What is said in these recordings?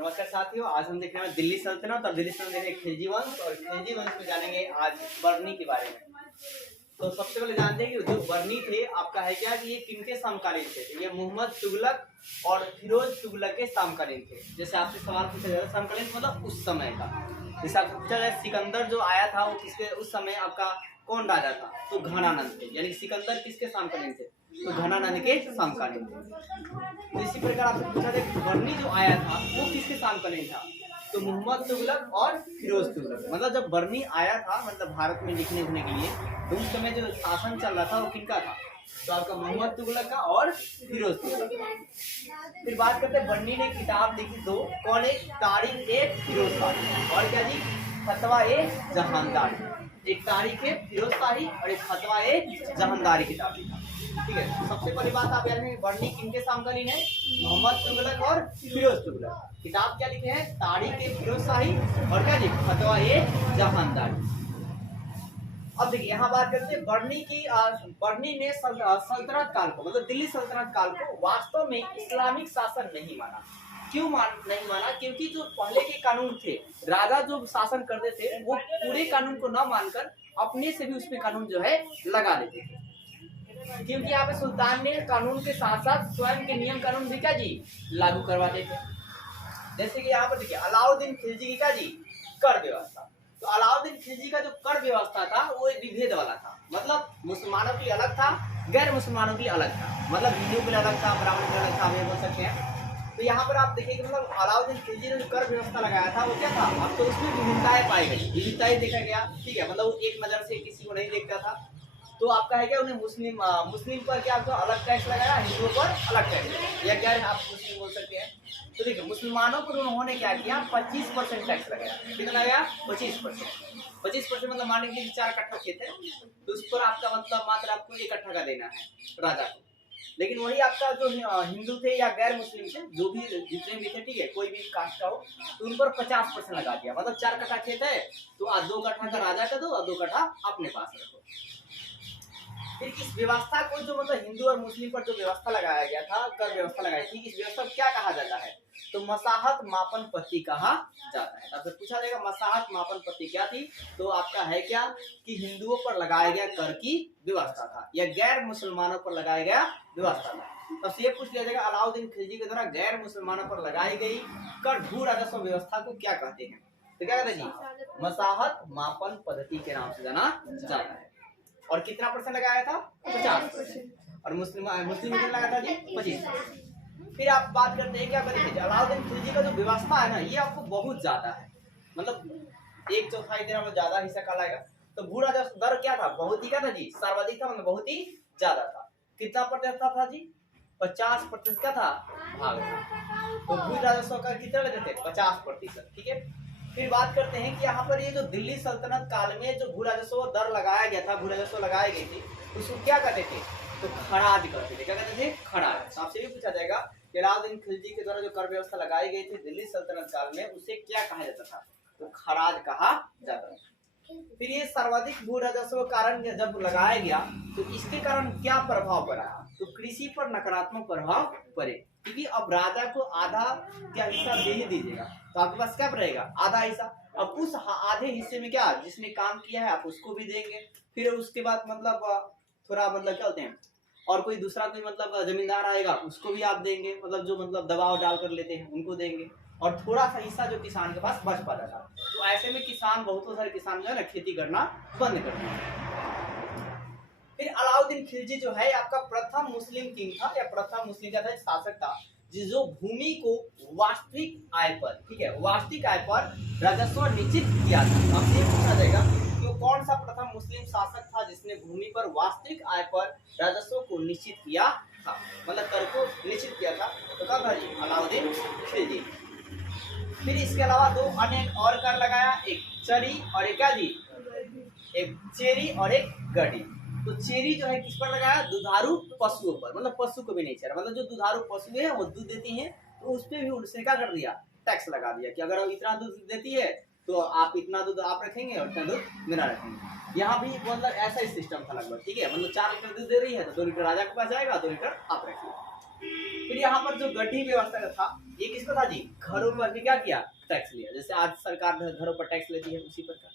नमस्कार साथियों, आज हम देखने में दिल्ली सल्तनत और दिल्ली सल्तनत देखेंगे खिलजी वंश और खिलजी वंश में जानेंगे आज बर्नी के बारे में। तो सबसे पहले जानते हैं कि जो बर्नी थे आपका है क्या कि ये किनके समकालीन थे। ये मोहम्मद तुगलक और फिरोज तुगलक के समकालीन थे। जैसे आपसे सवाल पूछा जाए समकालीन मतलब उस समय का, जैसे आपसे पूछा जाए सिकंदर जो आया था वो किसके उस समय आपका कौन राजा था, तो घनानंद थे। यानी सिकंदर किसके समकालीन थे, तो घनानंद के समकालीन थे। तो इसी प्रकार आपसे पूछा जाए कि बर्नी जो आया था वो किसके समकालीन था, तो मोहम्मद तुगलक और फिरोज तुगलक। मतलब जब बर्नी आया था मतलब भारत में लिखने उखने के लिए, तो उस समय जो शासन चल रहा था वो किनका था, तो आपका मोहम्मद तुगलक का और फिरोज तुगलक का। फिर बात करते हैं बर्नी ने किताब लिखी दो, कौन, एक तारीख एक फिरोज शाही और क्या जी फतवा ए जहानदारी। एक तारीख है फिरोज शाही और एक फतवा ए जहानदारी किताब लिखा। ठीक है, तो सबसे पहली बात आप याद रखें बर्नी किनके समकालीन है, मोहम्मद तुगलक और फिरोज तुगलक। किताब क्या लिखे हैं, तारीख ए फिरोज शाही और क्या जी फतवा ए जहानदारी। अब देखिए यहाँ बात करते हैं बर्नी की। बर्नी ने सल्तनत काल को मतलब दिल्ली सल्तनत काल को वास्तव में इस्लामिक शासन नहीं माना। क्यों नहीं माना, क्योंकि जो पहले के कानून थे, राजा जो शासन करते थे वो पूरे कानून को न मानकर अपने से भी उसमें कानून जो है लगा देते थे। क्योंकि यहाँ पे सुल्तान ने कानून के साथ साथ स्वयं के नियम कानून भी क्या जी लागू करवाते थे। जैसे कि यहाँ पर देखिए अलाउद्दीन खिलजी की क्या जी कर व्यवस्था। तो अलाउद्दीन खिलजी का जो कर व्यवस्था था वो एक विभेद वाला था, मतलब मुसलमानों की अलग था, गैर मुसलमानों की अलग था। मतलब हिंदू के लिए अलग था, ब्राह्मण के लिए अलग था, हम ये बोल सकते हैं। तो यहाँ पर आप देखिए मतलब अलाउद्दीन खिलजी ने जो कर व्यवस्था लगाया था वो क्या था, अब तो उसमें विभिन्नताएं पाई गई, विविधताएं देखा गया। ठीक है, मतलब वो एक नजर से किसी को नहीं देखता था। तो आपका है क्या उन्हें मुस्लिम पर क्या आपको अलग टैक्स लगाया, हिंदुओं पर अलग टैक्स, या क्या आप मुस्लिम बोल सकते हैं। तो देखिए मुसलमानों पर उन्होंने क्या किया 25% टैक्स लगाया। कितना लगाया 25% मतलब मान लीजिए 4 कट्ठा खेत है तो उस पर आपका मतलब मात्र आपको 1 कट्ठा का देना है राजा को। लेकिन वही आपका जो हिंदू थे या गैर मुस्लिम थे जो भी जितने भी थे, ठीक है, कोई भी कास्ट का हो, तो उन पर 50% लगा दिया। मतलब 4 कट्ठा खेत है तो 2 कट्ठा का राजा का दो और 2 कट्ठा अपने पास रखो। फिर इस व्यवस्था को जो मतलब हिंदू और मुस्लिम पर जो व्यवस्था लगाया गया था, कर व्यवस्था लगाई थी, इस व्यवस्था को क्या कहा जाता है, तो मसाहत मापन पत्ती कहा जाता है। अब पूछा जाएगा मसाहत मापन पत्ती क्या थी, तो आपका है क्या कि हिंदुओं पर लगाया गया कर की व्यवस्था था या गैर मुसलमानों पर लगाया गया व्यवस्था था। तब से ये पूछ लिया जाएगा अलाउद्दीन खिलजी के द्वारा गैर मुसलमानों पर लगाई गई कर भू राजस्व व्यवस्था को क्या कहते हैं, तो क्या कहते हैं जी मसाहत मापन पद्धति के नाम से जाना जाता है। और कितना % लगाया था 50% और मुस्लिम कितना लगाया था जी 25%। फिर आप बात करते हैं क्या करेंगे अलाउद्दीन खिलजी का जो व्यवस्था है ना ये आपको बहुत ज्यादा है, मतलब 1/4 देना मतलब ज्यादा हिस्सा का लाएगा। तो भू राजस्व दर क्या था, बहुत ही क्या था जी सर्वाधिक था, मतलब बहुत ही ज्यादा था। कितना प्रतिशत था जी 50% का था भाग था। तो भू राजस्व का कितना लेते थे 50%। ठीक है, फिर बात करते हैं कि यहाँ पर ये जो दिल्ली सल्तनत काल में जो भू राजस्व दर लगाया गया था, भू राजस्व लगाई गई थी, उसको क्या कहते थे, तो खराज कहते थे। क्या कहते थे, खराज। आपसे भी पूछा जाएगा कि अलाउद्दीन खिलजी के द्वारा जो कर व्यवस्था लगाई गई थी दिल्ली सल्तनत काल में उसे क्या कहा जाता था, तो खराज कहा जाता था। फिर ये सर्वाधिक भू राजस्व कारण जब लगाया गया तो इसके कारण क्या प्रभाव पड़ा, तो कृषि पर नकारात्मक प्रभाव पड़े, क्योंकि अब राजा को आधा क्या हिस्सा दे ही दीजिएगा तो आपके पास क्या रहेगा आधा हिस्सा। अब उस आधे हिस्से में क्या जिसने काम किया है आप उसको भी देंगे, फिर उसके बाद मतलब थोड़ा मतलब क्या होते हैं और कोई दूसरा कोई मतलब जमींदार आएगा उसको भी आप देंगे, मतलब जो मतलब दबाव डाल कर लेते हैं उनको देंगे, और थोड़ा सा हिस्सा जो किसान के पास बच पाता था। तो ऐसे में किसान बहुत सारे किसान जो है ना खेती करना बंद कर दिया। फिर अलाउद्दीन खिलजी जो है आपका प्रथम मुस्लिम किंग था या प्रथम मुस्लिम क्या था शासक था जो भूमि को वास्तविक आय पर, ठीक है, वास्तविक आय पर राजस्व निश्चित किया था। अब ये पूछा जाएगा कि कौन सा प्रथम मुस्लिम शासक था जिसने भूमि पर वास्तविक आय पर राजस्व को निश्चित किया था, मतलब कर को निश्चित किया था, तो कब था जी अलाउद्दीन खिलजी। फिर इसके अलावा 2 अन्य और कर लगाया, एक चरी और एक क्या जी एक चेरी और एक गढ़ी। तो चेरी जो है किस पर लगाया, दुधारू पशुओं पर, मतलब पशु को भी नहीं चेरा, मतलब जो दुधारू पशु है वो दूध देती हैं तो उस पर भी उसने क्या कर दिया टैक्स लगा दिया कि अगर इतना दूध देती है तो आप इतना दूध आप रखेंगे और इतना दूध मेरा रखेंगे। यहाँ भी मतलब ऐसा ही सिस्टम था लगभग। ठीक है, मतलब 4 लीटर दूध दे रही है तो 2 लीटर राजा के पास जाएगा, 2 लीटर आप रखिए। फिर यहाँ पर जो गड्ढी व्यवस्था था, ये किसको था जी? घरों पर भी क्या किया? टैक्स लिया। जैसे आज सरकार घरों पर टैक्स लेती है उसी प्रकार,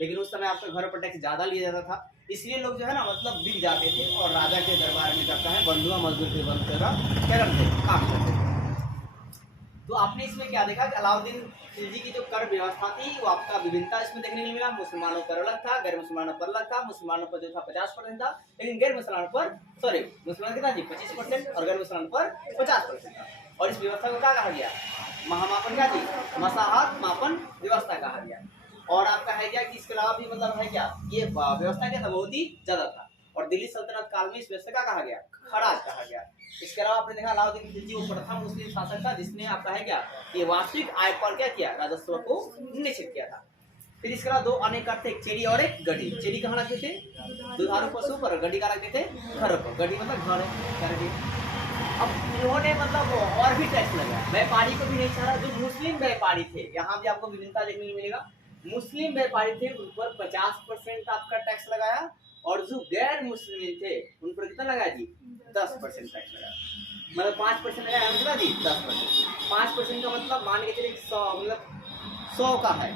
लेकिन उस समय आपका घरों पर टैक्स ज्यादा लिया जाता था, इसलिए लोग जो है ना मतलब बिक जाते थे और राजा के दरबार में जाता है बंधुआ मजदूर के बंद कर क्या करते काम करते थे। तो आपने इसमें क्या देखा कि अलाउद्दीन खिलजी की जो कर व्यवस्था थी वो आपका विभिन्नता इसमें देखने को मिला। मुसलमानों पर अलग था, गैर मुसलमानों पर अलग था। मुसलमानों पर जो था 50% था, लेकिन गैर मुसलमानों पर मुसलमान कितना जी 25% और गैर मुसलमान पर 50% था। और इस व्यवस्था को क्या कहा गया? महामापन क्या जी? मसाहत मापन व्यवस्था कहा गया। और आपका है क्या कि इसके अलावा भी मतलब है क्या, ये व्यवस्था क्या था? बहुत ही ज्यादा था। और दिल्ली सल्तनत काल में इस व्यवस्था का कहा गया? खराज कहा गया। इसके अलावा आपने देखा अलाउद्दीन खिलजी वो प्रथम मुस्लिम शासक था जिसने आपका है क्या ये वार्षिक आय पर क्या किया? राजस्व को निश्चित किया था। फिर इसके अलावा दो अनेक कर थे, एक चेरी और एक गड्ढी। चेरी कहाँ रखते थे? दुधारू पशु पर। गड्ढी कहाँ रखते थे? घरों पर। गड्ढी मतलब घर है। अब इन्होंने मतलब और भी टैक्स लगाया, व्यापारी को भी नहीं छोड़ा। जो मुस्लिम व्यापारी थे, यहाँ भी आपको विभिन्नता देखने को मिलेगा। मुस्लिम व्यापारी थे उन पर 50% आपका टैक्स लगाया, और जो गैर मुस्लिम थे उन पर कितना लगाया जी? 10% टैक्स लगाया। मतलब 5% लगाया मतलब जी 10%। 5% का मतलब मान के चलिए 100 मतलब 100 का है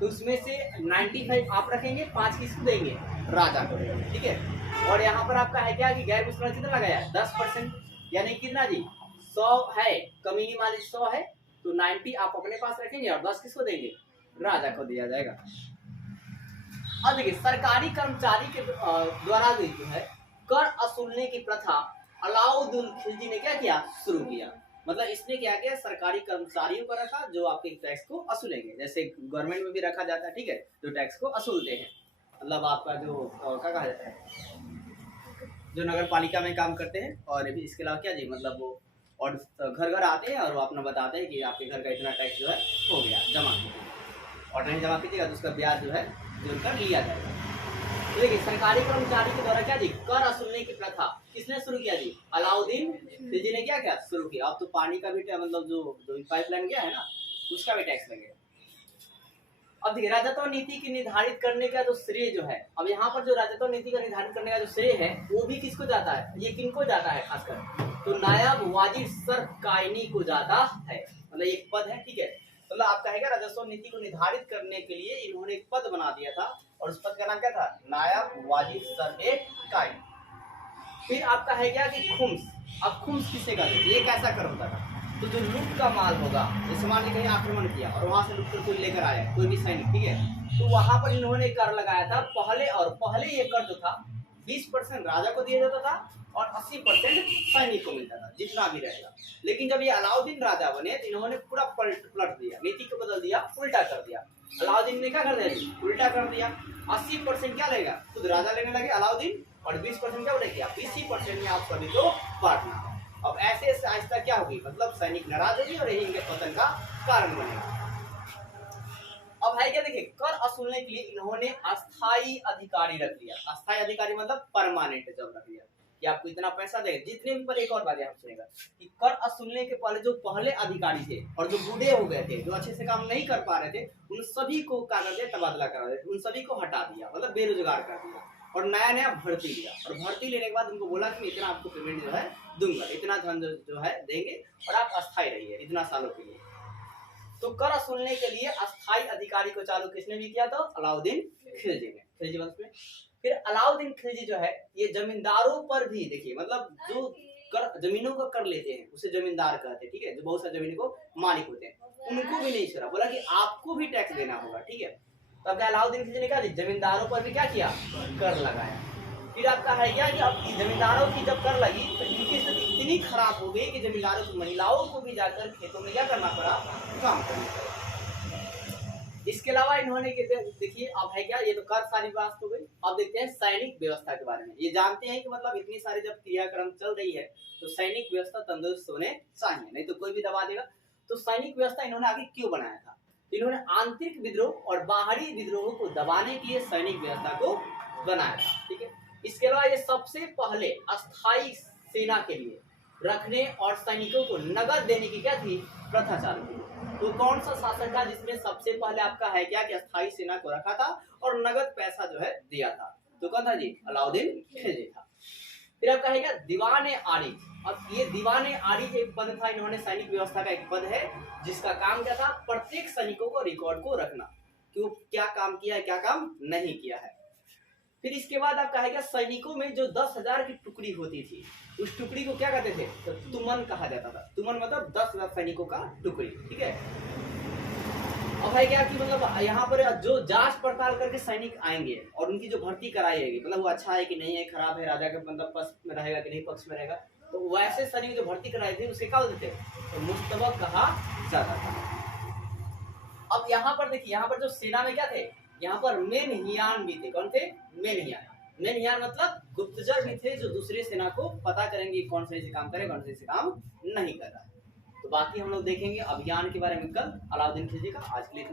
तो उसमें से 95 आप रखेंगे, 5 किसको देंगे? राजा को देंगे, ठीक है। और यहाँ पर आपका है क्या कि गैर मुस्लिम कितना लगाया? 10%, यानी कितना जी? 100 है, कमी मान लीजिए 100 है तो 90 आप अपने पास रखेंगे और 10 किसको देंगे? राजा को दिया जाएगा। अब देखिए सरकारी कर्मचारी के द्वारा जो है कर असुलने की प्रथा अलाउद्दीन खिलजी ने क्या किया? शुरू किया। मतलब इसने क्या किया? सरकारी कर्मचारियों को रखा जो आपके टैक्स को असुलेंगे। जैसे गवर्नमेंट में भी रखा जाता है, ठीक है, जो टैक्स को असुलते हैं। मतलब आपका जो क्या कहा जाता है, जो नगर पालिका में काम करते हैं। और इसके अलावा क्या जी मतलब वो और घर घर आते हैं और वो अपना बताते हैं कि आपके घर का इतना टैक्स जो है हो गया, जमा कीजिए, और नहीं जमा कीजिएगा तो उसका ब्याज जो है जोड़कर लिया जाएगा। तो देखिए सरकारी कर्मचारी के द्वारा क्या जी कर असुलने की प्रथा किसने शुरू किया जी? अलाउद्दीन खिलजी ने क्या शुरू किया। अब तो पानी का भी मतलब जो पाइपलाइन गया है ना उसका भी टैक्स लगेगा। अब देखिए राजस्व नीति की निर्धारित करने का जो श्रेय जो है, अब यहाँ पर जो राजस्व नीति का निर्धारित करने का जो श्रेय है वो भी किसको जाता है? ये किनको जाता है खासकर? तो नायब वाजिर सरकायनी को जाता है। मतलब एक पद है, ठीक है। मतलब आपका है क्या राजस्व नीति को निर्धारित करने के लिए इन्होंने एक पद बना दिया था और उस पद का नाम क्या था? नायब वाजिर सरकायनी। फिर आपका है क्या कि खुम्स। अब खुम्स किसे कहते हैं? ये कैसा कर होता था? तो जो लूट का माल होगा, जैसे मान लीजिए कहीं आक्रमण किया और वहां से लूट कर कोई लेकर आया, कोई भी सैनिक, ठीक है, तो वहां पर इन्होंने कर लगाया था पहले ये कर जो था 20% राजा को दिया जाता था और 80% सैनिक को मिलता था, जितना भी रहेगा। लेकिन जब ये अलाउद्दीन राजा बने तो इन्होंने पूरा पलट दिया, नीति को बदल दिया, उल्टा कर दिया। अलाउद्दीन ने क्या कर दिया? उल्टा कर दिया। 80% क्या लेगा? खुद राजा लेने लगे अलाउद्दीन, और 20% क्या बोले? 20% में आप सभी को बांटना। अब ऐसे आहिस्ता क्या होगी? मतलब सैनिक नाराज होगी और यही इनके पतन का कारण बनेगा। अब है क्या देखिए कर असुलने के लिए इन्होंने अस्थाई अधिकारी रख लिया। अस्थाई अधिकारी मतलब परमानेंट जब रख लिया कि आपको इतना पैसा देगा जितने भी। पर एक और बात यहाँ सुनेगा कि कर असुलने के पहले जो पहले अधिकारी थे और जो बूढ़े हो गए थे, जो अच्छे से काम नहीं कर पा रहे थे, उन सभी को कागज तबादला करा दिया, उन सभी को हटा दिया, मतलब बेरोजगार कर दिया और नया नया भर्ती लिया। और भर्ती लेने के बाद उनको बोला कि मैं इतना आपको पेमेंट जो है दूंगा, इतना धन जो है देंगे और आप अस्थाई रहिए इतना सालों के लिए। तो कर असुलने के लिए अस्थाई अधिकारी को चालू किसने भी किया? तो अलाउद्दीन खिलजी ने, खिलजी वंश में। फिर अलाउद्दीन खिलजी जो है ये जमींदारों पर भी देखिए मतलब जो कर जमीनों का कर लेते हैं उसे जमींदार कहते हैं, ठीक है, जो बहुत सारी जमीन को मालिक होते हैं, उनको भी नहीं छोड़ा, बोला कि आपको भी टैक्स देना होगा, ठीक है। तब अलाउद्दीन खिलजी ने क्या जमींदारों पर भी क्या किया? कर लगाया। फिर आपका है क्या कि अब जमींदारों की जब कर लगी तो इनकी स्थिति इतनी खराब हो गई कि जमींदारों की महिलाओं को भी जाकर खेतों में क्या करना पड़ा? काम करना पड़ा। इसके अलावा इन्होंने देखिए अब है क्या, ये तो कर सारी बात हो गई। अब देखते हैं सैनिक व्यवस्था के बारे में। ये जानते हैं कि मतलब इतनी सारी जब क्रियाक्रम चल रही है तो सैनिक व्यवस्था तंदुरुस्त होने चाहिए, नहीं तो कोई भी दबा देगा। तो सैनिक व्यवस्था इन्होंने आगे क्यों बनाया था? इन्होंने आंतरिक विद्रोह और बाहरी विद्रोह को दबाने के लिए सैनिक व्यवस्था को बनाया था, ठीक है। इसके अलावा ये सबसे पहले अस्थाई सेना के लिए रखने और सैनिकों को नगद देने की क्या थी? प्रथा चालू की। तो कौन सा शासक था जिसने सबसे पहले आपका है क्या कि अस्थाई सेना को रखा था और नगद पैसा जो है दिया था? तो कौन था जी? अलाउद्दीन खिलजी था। फिर आपका है क्या दीवान आरिज। अब ये दीवान आरिज एक पद था, इन्होंने सैनिक व्यवस्था का एक पद है जिसका काम क्या था, प्रत्येक सैनिकों को रिकॉर्ड को रखना कि वो क्या काम किया है, क्या काम नहीं किया है। फिर इसके बाद आपका है क्या सैनिकों में जो 10,000 की टुकड़ी होती थी, उस टुकड़ी को क्या कहते थे, तो तुमन कहा जाता था। तुमन मतलब 10,000 सैनिकों का टुकड़ी, ठीक है। अब है क्या कि मतलब यहाँ पर जो जांच पड़ताल करके सैनिक आएंगे और उनकी जो भर्ती कराई जाएगी, मतलब वो अच्छा है कि नहीं है, खराब है, राजा के मतलब पक्ष में रहेगा कि नहीं पक्ष में रहेगा, तो वैसे सैनिक जो भर्ती कराई थी उसके क्या बोलते थे, तो मुस्तबक कहा जाता था। अब यहाँ पर देखिए, यहाँ पर जो सेना में क्या थे, यहाँ पर मेनहियान भी थे। कौन थे, मेनहियान। मेनहियान मतलब गुप्तचर भी थे जो दूसरे सेना को पता करेंगे कौन से काम करे, कौन से काम नहीं कर रहा है। तो बाकी हम लोग देखेंगे अभियान के बारे में कल अलाउद्दीन खिलजी का। आज के लिए